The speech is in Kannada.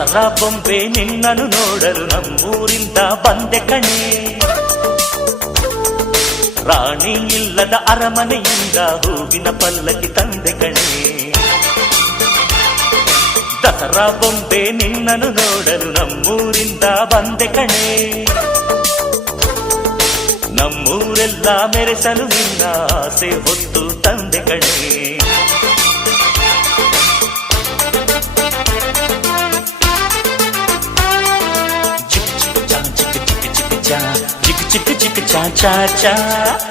ದಸರಾ ಬೊಂಬೆ ನಿನ್ನನ್ನು ನೋಡಲು ನಮ್ಮೂರಿಂದ ಬಂದೆ ಕಣೆ. ರಾಣಿ ಇಲ್ಲದ ಅರಮನೆಯಿಂದ ಹೂವಿನ ಪಲ್ಲಕ್ಕಿ ತಂದೆ ಕಣೆ. ದಸರಾ ಬೊಂಬೆ ನಿನ್ನನ್ನು ನೋಡಲು ನಮ್ಮೂರಿಂದ ಬಂದೆ ಕಣೆ. ನಮ್ಮೂರೆಲ್ಲ ಮೆರೆಸಲು ನಿನ್ನ ಆಸೆ ಹೊತ್ತು ತಂದೆ ಕಣೆ. ಚಿಕ್ ಚಿಕ್ ಚಾ ಚಾ ಚಾ ಚಾ